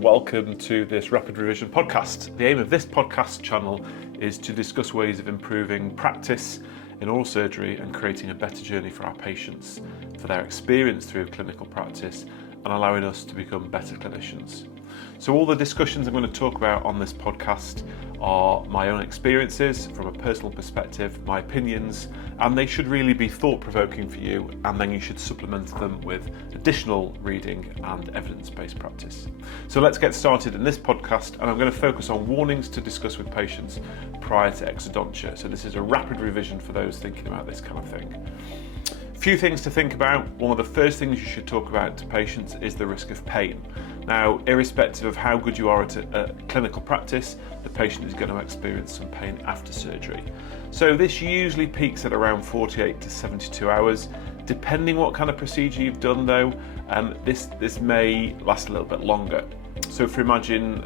and welcome to this Rapid Revision podcast. The aim of this podcast channel is to discuss ways of improving practice in oral surgery and creating a better journey for our patients, for their experience through clinical practice and allowing us to become better clinicians. So all the discussions I'm going to talk about on this podcast are my own experiences from a personal perspective, my opinions, and they should really be thought-provoking for you, and then you should supplement them with additional reading and evidence-based practice. So let's get started in this podcast, and I'm going to focus on warnings to discuss with patients prior to exodontia. So this is a rapid revision for those thinking about this kind of thing. Few things to think about. One of the first things you should talk about to patients is the risk of pain. Now, irrespective of how good you are at clinical practice, the patient is going to experience some pain after surgery. So this usually peaks at around 48 to 72 hours. Depending what kind of procedure you've done though, this may last a little bit longer. So if you imagine,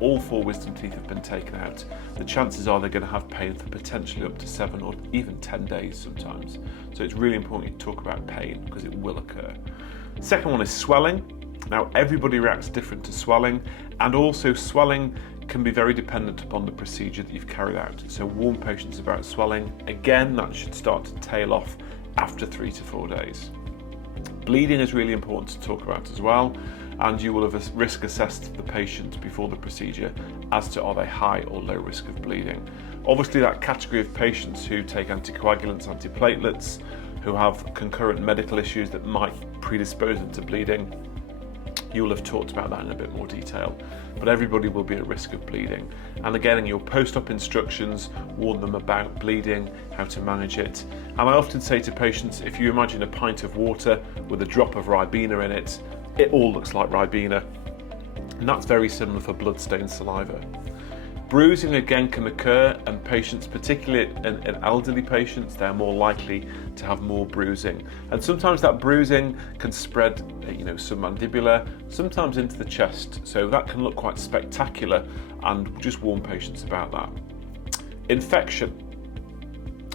all 4 wisdom teeth have been taken out, the chances are they're going to have pain for potentially up to 7 or even 10 days sometimes. So it's really important you talk about pain because it will occur. Second one is swelling. Now everybody reacts different to swelling, and also swelling can be very dependent upon the procedure that you've carried out. So warn patients about swelling. Again, that should start to tail off after 3 to 4 days. Bleeding is really important to talk about as well, and you will have risk assessed the patient before the procedure as to are they high or low risk of bleeding. Obviously that category of patients who take anticoagulants, antiplatelets, who have concurrent medical issues that might predispose them to bleeding, you will have talked about that in a bit more detail, but everybody will be at risk of bleeding. And again, in your post-op instructions, warn them about bleeding, how to manage it. And I often say to patients, if you imagine a pint of water with a drop of Ribena in it, it all looks like Ribena, and that's very similar for blood-stained saliva. Bruising again can occur, and patients, particularly in elderly patients, they're more likely to have more bruising. And sometimes that bruising can spread, submandibular, sometimes into the chest. So that can look quite spectacular, and just warn patients about that. Infection.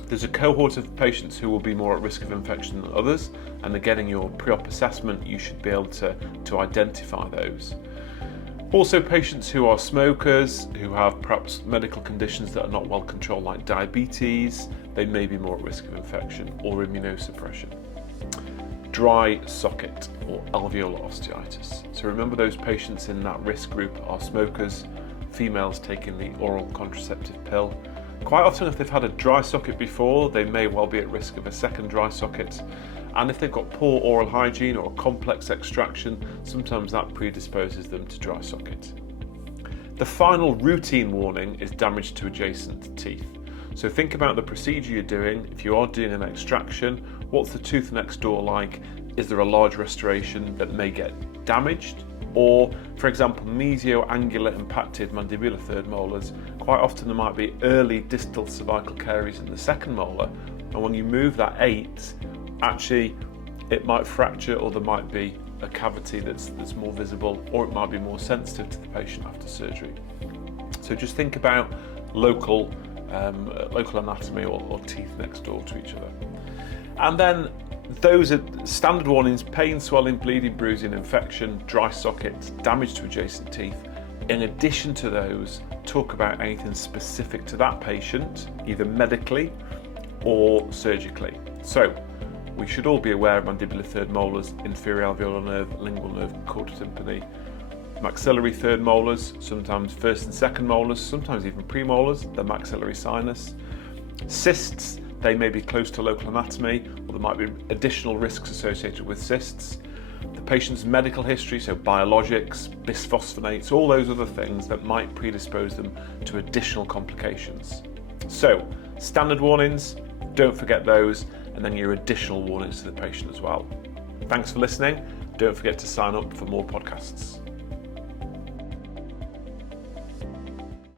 There's a cohort of patients who will be more at risk of infection than others, and again in your pre-op assessment you should be able to identify those. Also, patients who are smokers, who have perhaps medical conditions that are not well controlled like diabetes, they may be more at risk of infection or immunosuppression. Dry socket or alveolar osteitis. So remember, those patients in that risk group are smokers, females taking the oral contraceptive pill. Quite often if they've had a dry socket before, they may well be at risk of a second dry socket. And if they've got poor oral hygiene or a complex extraction, sometimes that predisposes them to dry socket. The final routine warning is damage to adjacent teeth. So think about the procedure you're doing. If you are doing an extraction, what's the tooth next door like? Is there a large restoration that may get damaged? Or, for example, mesioangular impacted mandibular third molars, quite often there might be early distal cervical caries in the second molar, and when you move that 8, actually it might fracture, or there might be a cavity that's more visible, or it might be more sensitive to the patient after surgery. So just think about local anatomy or teeth next door to each other. And then those are standard warnings: pain, swelling, bleeding, bruising, infection, dry socket, damage to adjacent teeth. In addition to those, talk about anything specific to that patient, either medically or surgically. So we should all be aware of mandibular third molars, inferior alveolar nerve, lingual nerve, chordae tympani, maxillary third molars, sometimes first and second molars, sometimes even premolars, the maxillary sinus. Cysts, they may be close to local anatomy, or there might be additional risks associated with cysts. The patient's medical history, so biologics, bisphosphonates, all those other things that might predispose them to additional complications. So, standard warnings, don't forget those, and then your additional warnings to the patient as well. Thanks for listening. Don't forget to sign up for more podcasts.